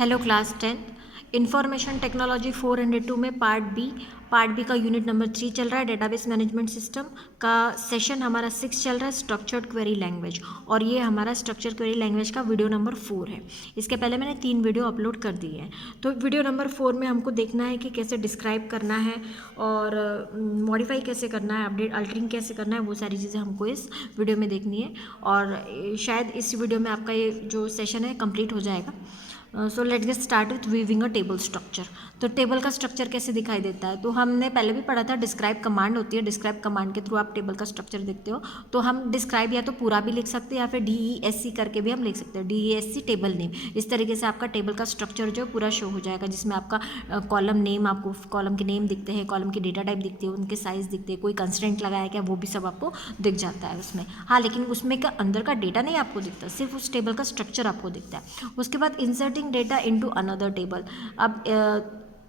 Hello class 10 information technology 402 में part B का unit number 3 चल रहा है। डेटाबेस मैनेजमेंट सिस्टम का सेशन हमारा 6 चल रहा है, स्ट्रक्चर्ड क्वेरी लैंग्वेज, और ये हमारा स्ट्रक्चर्ड क्वेरी लैंग्वेज का वीडियो नंबर 4 है। इसके पहले मैंने 3 वीडियो अपलोड कर दिए हैं। तो वीडियो नंबर 4 में हमको देखना है कि कैसे डिस्क्राइब करना है और मॉडिफाई कैसे करना है, अपडेट अल्टरिंग कैसे करना है, वो सारी चीज़ें हमको इस वीडियो में देखनी है। और शायद इस वीडियो में आपका ये जो सेशन है कंप्लीट हो जाएगा। So let's get start with weaving a table structure. तो टेबल का स्ट्रक्चर कैसे दिखाई देता है, तो हमने पहले भी पढ़ा था। डिस्क्राइब कमांड होती है, डिस्क्राइब कमांड के थ्रू आप टेबल का स्ट्रक्चर देखते हो। तो हम डिस्क्राइब या तो पूरा भी लिख सकते हैं या फिर DESC करके भी हम लिख सकते हैं, DESC टेबल नेम। इस तरीके से आपका टेबल का स्ट्रक्चर जो पूरा शो हो जाएगा, जिसमें आपका कॉलम नेम, आपको कॉलम के नेम दिखते हैं, कॉलम की डेटा टाइप दिखती है, उनके साइज दिखते हैं, कोई कंस्ट्रेंट लगाया क्या, वो भी सब आपको दिख जाता है उसमें। हाँ, लेकिन उसमें का अंदर का डेटा नहीं आपको दिखता, सिर्फ उस टेबल का स्ट्रक्चर आपको दिखता है। उसके बाद inserting data into another table. अब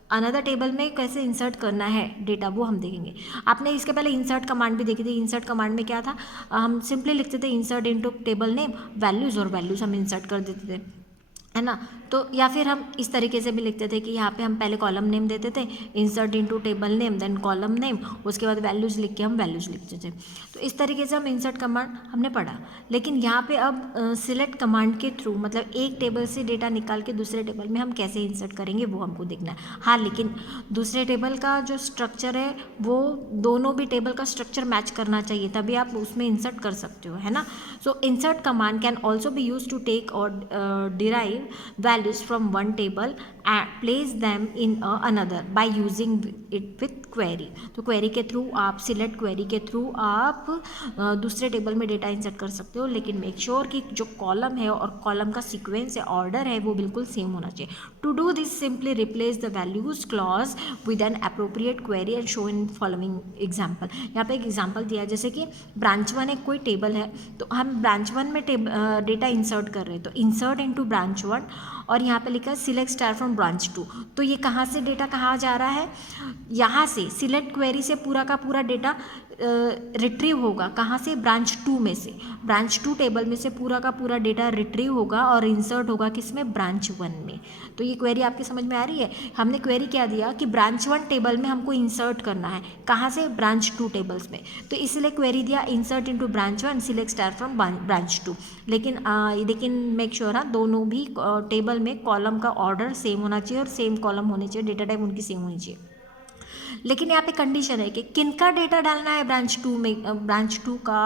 अनदर टेबल में कैसे इंसर्ट करना है डेटा, वो हम देखेंगे। आपने इसके पहले इंसर्ट कमांड भी देखी थी। इंसर्ट कमांड में क्या था, हम सिंपली लिखते थे insert into table name values, और वैल्यूज़ हम इंसर्ट कर देते थे, है ना। तो या फिर हम इस तरीके से भी लिखते थे कि यहाँ पे हम पहले कॉलम नेम देते थे, insert into table name, then column name, उसके बाद वैल्यूज़ लिख के हम वैल्यूज़ लिखते थे। तो इस तरीके से हम इंसर्ट कमांड हमने पढ़ा। लेकिन यहाँ पे अब सिलेक्ट कमांड के थ्रू, मतलब एक टेबल से डेटा निकाल के दूसरे टेबल में हम कैसे इंसर्ट करेंगे वो हमको देखना है। हाँ, लेकिन दूसरे टेबल का जो स्ट्रक्चर है वो दोनों भी टेबल का स्ट्रक्चर मैच करना चाहिए, तभी आप उसमें इंसर्ट कर सकते हो, है ना। So insert command can also be use to take और derive values from one table and place them in another by using it with query। तो क्वेरी के थ्रू आप, सिलेक्ट क्वेरी के थ्रू आप दूसरे टेबल में डेटा इंसर्ट कर सकते हो, लेकिन मेक श्योर कि जो कॉलम है और कॉलम का सीक्वेंस है, ऑर्डर है, वो बिल्कुल सेम होना चाहिए। To do this simply replace the values clause with an appropriate query and show in following example. यहाँ पे एक एग्जाम्पल दिया है, जैसे कि ब्रांच 1 एक कोई टेबल है, तो हम ब्रांच 1 में डेटा इंसर्ट कर रहे हैं, तो इंसर्ट इनटू ब्रांच 1, और यहाँ पे लिखा है सिलेक्ट स्टार फ्रॉम ब्रांच 2। तो ये कहाँ से डेटा कहाँ जा रहा है, यहाँ से सिलेक्ट क्वेरी से पूरा का पूरा डेटा रिट्रीव होगा। कहाँ से, ब्रांच 2 में से, ब्रांच 2 टेबल में से पूरा का पूरा डेटा रिट्रीव होगा और इंसर्ट होगा किसमें, ब्रांच 1 में। तो ये क्वेरी आपकी समझ में आ रही है। हमने क्वेरी क्या दिया कि ब्रांच 1 टेबल में हमको इंसर्ट करना है, कहाँ से, ब्रांच 2 टेबल्स में। तो इसलिए क्वेरी दिया insert into branch 1 select star from branch 2। लेकिन मेक श्योर हाँ, दोनों भी टेबल में कॉलम का ऑर्डर सेम होना चाहिए और सेम कॉलम होने चाहिए, डेटा टाइप उनकी सेम होनी चाहिए। लेकिन यहाँ पे कंडीशन है कि किनका डेटा डालना है ब्रांच 2 में, ब्रांच 2 का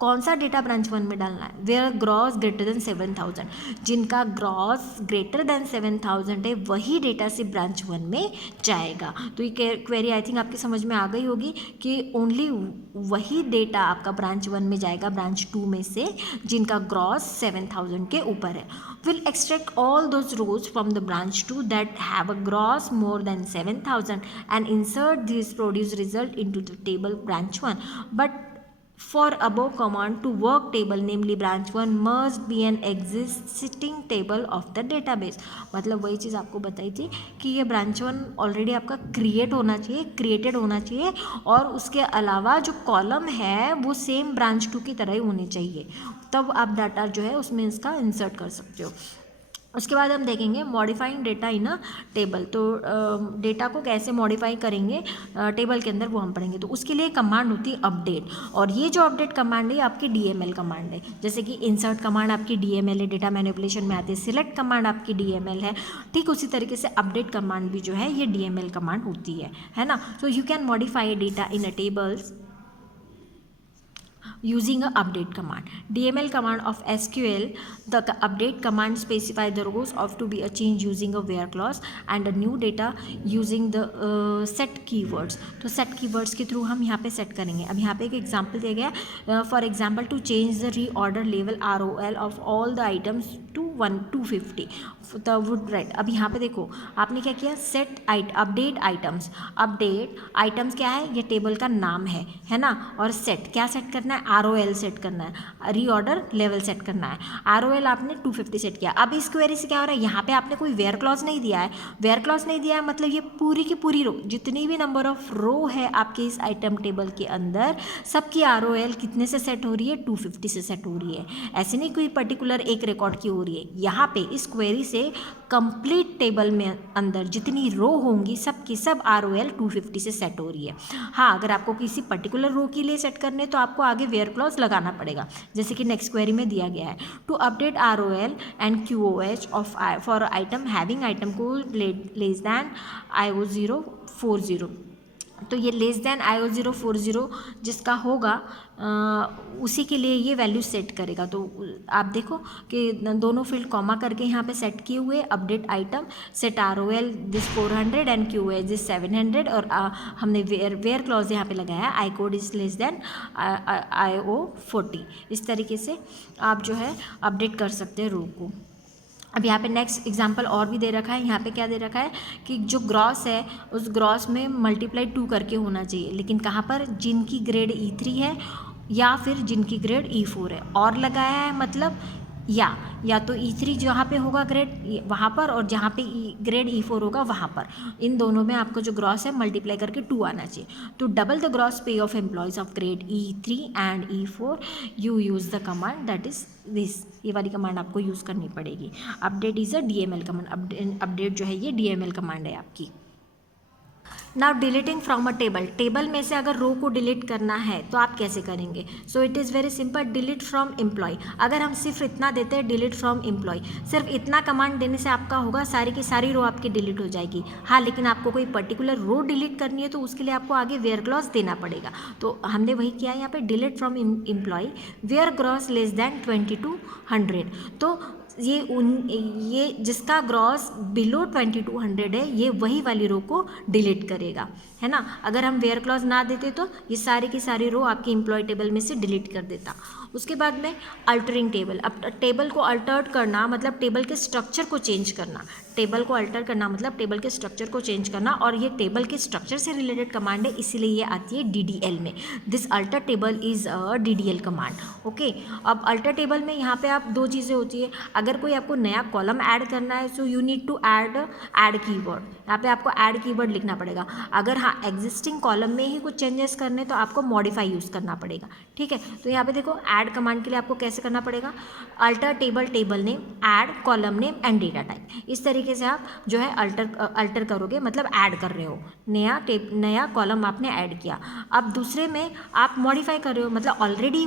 कौन सा डेटा ब्रांच 1 में डालना है। वेयर ग्रॉस ग्रेटर देन 7000, जिनका ग्रॉस ग्रेटर देन 7000 है वही डेटा से ब्रांच 1 में जाएगा। तो ये क्वेरी आई थिंक आपकी समझ में आ गई होगी कि ओनली वही डेटा आपका ब्रांच 1 में जाएगा ब्रांच 2 में से जिनका ग्रॉस 7000 के ऊपर है। Will extract all those rows from the branch 2 that have a gross more than 7000 and insert this produce result into the table branch 1, but for above command to work table namely branch 1 must be an existing table of the database। मतलब वही चीज़ आपको बताई थी कि ये branch 1 already आपका created होना चाहिए, और उसके अलावा जो कॉलम है वो सेम ब्रांच 2 की तरह ही होनी चाहिए, तब आप डाटा जो है उसमें इसका इंसर्ट कर सकते हो। उसके बाद हम देखेंगे मॉडिफाइंग डेटा इन अ टेबल। तो डेटा को कैसे मॉडिफाई करेंगे टेबल के अंदर, वो हम पढ़ेंगे। तो उसके लिए कमांड होती है अपडेट, और ये जो अपडेट कमांड है आपकी DML कमांड है। जैसे कि इंसर्ट कमांड आपकी DML है, डेटा मैनिपुलेशन में आती है। सिलेक्ट कमांड आपकी DML है। ठीक उसी तरीके से अपडेट कमांड भी जो है ये DML कमांड होती है ना। So you can modify data in a tables using a update command. DML command of SQL, the update command specify the rows of to be a change using a where clause and a new data using the set keywords। तो set keywords के through हम यहाँ पे set करेंगे। अब यहाँ पे एक एग्जाम्पल दिया गया, for example to change the reorder level ROL of all the items to 250 the would write. अब यहाँ पे देखो आपने क्या किया, सेट अपडेट आइटम्स क्या है, ये टेबल का नाम है ना। और सेट क्या सेट करना है, ROL सेट करना है, रीऑर्डर लेवल सेट करना है। ROL आपने 250 सेट किया। अब इस क्वेरी से क्या हो रहा है, यहाँ पे आपने कोई वेयर क्लॉज नहीं दिया है। वेयर क्लॉज नहीं दिया है मतलब ये पूरी की पूरी रो, जितनी भी नंबर ऑफ रो है आपके इस आइटम टेबल के अंदर, सबकी ROL कितने से सेट हो रही है, 250 से सेट हो रही है। ऐसे नहीं कोई पर्टिकुलर एक रिकॉर्ड की हो रही है। यहाँ पे इस क्वेरी से कंप्लीट टेबल में अंदर जितनी रो होंगी सब की सब ROL 250 से सेट हो रही है। हाँ, अगर आपको किसी पर्टिकुलर रो के लिए सेट करने तो आपको आगे वेयर क्लॉज लगाना पड़ेगा, जैसे कि नेक्स्ट क्वेरी में दिया गया है to update ROL and QoH of for item having item को लेस दैन IO040। तो ये लेस दैन IO040 जिसका होगा उसी के लिए ये वैल्यू सेट करेगा। तो आप देखो कि दोनों फील्ड कॉमा करके यहाँ पे सेट किए हुए, update item set ROL this 400 and QoH this 700 और हमने वेयर क्लॉज यहाँ पे लगाया I code is less than IO40। इस तरीके से आप जो है अपडेट कर सकते हैं रो को। अब यहाँ पे नेक्स्ट एग्जांपल और भी दे रखा है। यहाँ पे क्या दे रखा है कि जो ग्रॉस है उस ग्रॉस में मल्टीप्लाई 2 करके होना चाहिए, लेकिन कहाँ पर, जिनकी ग्रेड E3 है या फिर जिनकी ग्रेड E4 है। और लगाया है मतलब या तो E3 जहाँ पे होगा ग्रेड वहाँ पर और जहाँ पे ग्रेड E4 होगा वहाँ पर, इन दोनों में आपको जो ग्रॉस है मल्टीप्लाई करके 2 आना चाहिए। तो डबल द ग्रॉस पे of employees of grade E3 and E4 you use the command that is this. ये वाली कमांड आपको यूज़ करनी पड़ेगी। Update is a DML command. Update जो है ये DML कमांड है आपकी। Now deleting from a table में से अगर रो को डिलीट करना है तो आप कैसे करेंगे? So it is very simple, delete from employ. अगर हम सिर्फ इतना देते हैं डिलीट फ्रॉम एम्प्लॉय, सिर्फ इतना कमांड देने से आपका होगा सारी की सारी रो आपकी डिलीट हो जाएगी। हाँ, लेकिन आपको कोई पर्टिकुलर रो डिलीट करनी है तो उसके लिए आपको आगे वेयर क्लॉज देना पड़ेगा। तो हमने वही किया है यहाँ पे, delete from employ where gross less than 2200। तो ये जिसका ग्रॉस बिलो 2200 है ये वही वाली रो को डिलीट करेगा, है ना। अगर हम वेयर क्लॉज ना देते तो ये सारी की सारी रो आपकी एम्प्लॉय टेबल में से डिलीट कर देता। उसके बाद में अल्टरिंग टेबल। अब टेबल को अल्टर्ड करना मतलब टेबल के स्ट्रक्चर को चेंज करना। टेबल को अल्टर करना मतलब टेबल के स्ट्रक्चर को चेंज करना, और ये टेबल के स्ट्रक्चर से रिलेटेड कमांड है, इसीलिए ये आती है DDL में। This alter table is a DDL command. Okay, अब अल्टर टेबल में यहाँ पे आप 2 चीज़ें होती है। अगर कोई आपको नया कॉलम ऐड करना है so you need to add keyword. यहाँ पे आपको ऐड कीवर्ड लिखना पड़ेगा। अगर हाँ एग्जिस्टिंग कॉलम में ही कुछ चेंजेस करने तो आपको मॉडिफाई यूज़ करना पड़ेगा, ठीक है। तो यहाँ पे देखो ऐड कमांड के लिए आपको कैसे करना पड़ेगा, alter table name, add column name and data type. इस तरीके से आप जो है अल्टर करोगे, मतलब ऐड कर रहे हो, नया कॉलम आपने ऐड किया। अब दूसरे में आप मॉडिफाई कर रहे हो, मतलब ऑलरेडी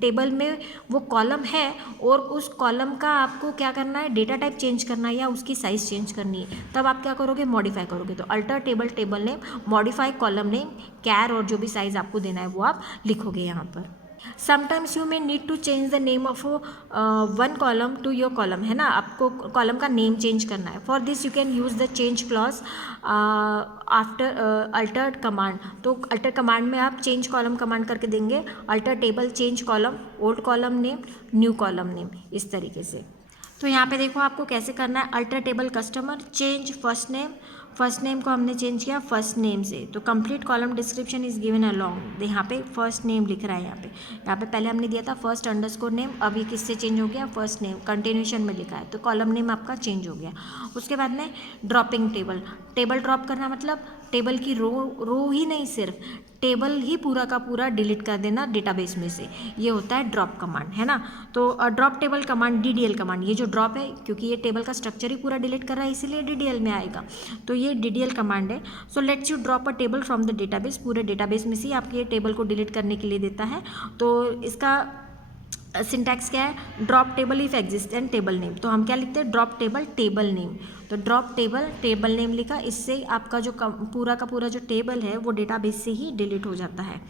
टेबल में वो कॉलम है और उस कॉलम का आपको क्या करना है, डेटा टाइप चेंज करना है या उसकी साइज़ चेंज करनी है, तब आप क्या करोगे, मॉडिफाई करोगे। तो alter table name, modify column name, char और जो भी साइज़ आपको देना है वो आप लिखोगे यहाँ पर। Sometimes you may need to change the name of one column to your column, है ना। आपको कॉलम का नेम चेंज करना है। For this you can use the change clause after alter command. तो अल्टर कमांड में आप चेंज कॉलम कमांड करके देंगे, alter table change column, old column name, new column name, इस तरीके से। तो यहाँ पे देखो आपको कैसे करना है, alter table customer change first name को हमने चेंज किया फर्स्ट नेम से, तो complete column description is given along. यहाँ पे फर्स्ट नेम लिख रहा है, यहाँ पे पहले हमने दिया था फर्स्ट अंडरस्कोर नेम, अब ये किससे चेंज हो गया, फर्स्ट नेम कंटिन्यूशन में लिखा है, तो कॉलम नेम आपका चेंज हो गया। उसके बाद में ड्रॉपिंग टेबल ड्रॉप करना मतलब टेबल की रो ही नहीं, सिर्फ टेबल ही पूरा का पूरा डिलीट कर देना डेटाबेस में से, ये होता है ड्रॉप कमांड, है ना। तो drop table command DDL command, ये जो ड्रॉप है क्योंकि ये टेबल का स्ट्रक्चर ही पूरा डिलीट कर रहा है इसीलिए DDL में आएगा, तो ये DDL कमांड है। So let's you drop a table from the database, पूरे डेटाबेस में से आपके ये टेबल को डिलीट करने के लिए देता है। तो इसका सिंटैक्स क्या है, drop table if existent table name, तो हम क्या लिखते हैं, ड्रॉप टेबल नेम। तो ड्रॉप टेबल नेम लिखा, इससे आपका जो पूरा का पूरा जो टेबल है वो डेटाबेस से ही डिलीट हो जाता है।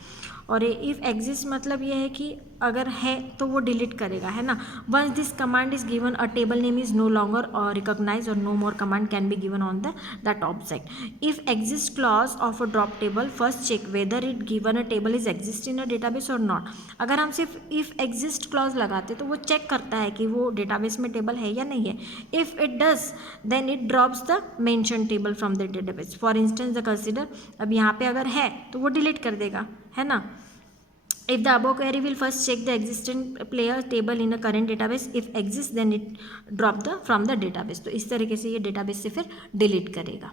और इफ़ एग्जिस्ट मतलब ये है कि अगर है तो वो डिलीट करेगा, है ना। Once this command is given a table name is no longer recognize और no more command can be given on that object. If exist clause of a drop table first check whether it given a table is exist in a database और not. अगर हम सिर्फ if exist clause लगाते तो वो check करता है कि वो डेटाबेस में टेबल है या नहीं है। If it does then it drops the mention table from the database. For instance the consider, अब यहाँ पे अगर है तो वो डिलीट कर देगा, है ना। If the above query will first check the existing player table in a current database, if exists then it drop the from the database। तो इस तरीके से ये डेटाबेस से फिर डिलीट करेगा।